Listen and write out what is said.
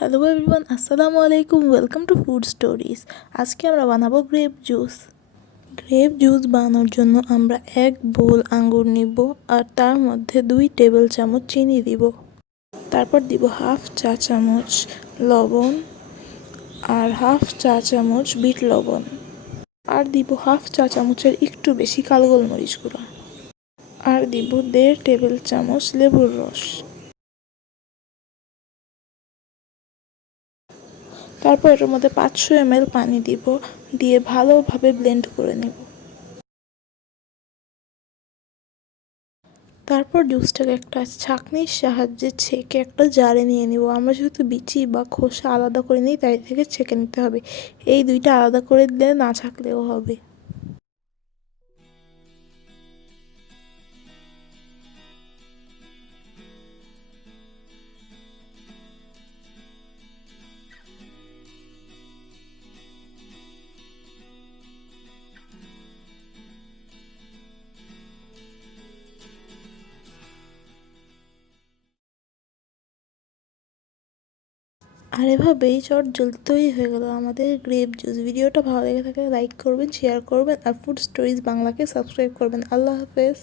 Hello everyone, আসসালামু আলাইকুম। Welcome to food stories. আজকে আমরা বানাবো গ্রেপ জুস। গ্রেপ জুস বানানোর জন্য আমরা এক বোল আঙ্গুর নিব আর তার মধ্যে 2 টেবিল চামচ চিনি দিব। তারপর দিব হাফ চা চামচ লবণ আর হাফ চা চামচ বিট লবণ আর দিব হাফ চা চামচের একটু বেশি কালো গোলমরিচ গুঁড়া আর দিব 1.5 টেবিল চামচ লেবুর রস। তারপর এটার মধ্যে 500 ml পানি দিব, দিয়ে ভালোভাবে ব্লেন্ড করে নেব। তারপর জুসটাকে একটা ছাঁকনির সাহায্যে ছেঁকে একটা জারে নিয়ে নেব। আমরা যেহেতু বিচি বা খোসা আলাদা করে নিই, তাই থেকে ছেঁকে নিতে হবে। এই দুইটা আলাদা করে দিলে না ছাঁকলেও হবে। আর এভাবেই চটজলদি তৈরি হয়ে গেল আমাদের গ্রেপ জুস। ভিডিওটা ভালো লেগে থাকলে লাইক করবেন, শেয়ার করবেন আর ফুড স্টোরিজ বাংলাকে সাবস্ক্রাইব করবেন। আল্লাহ হাফেজ।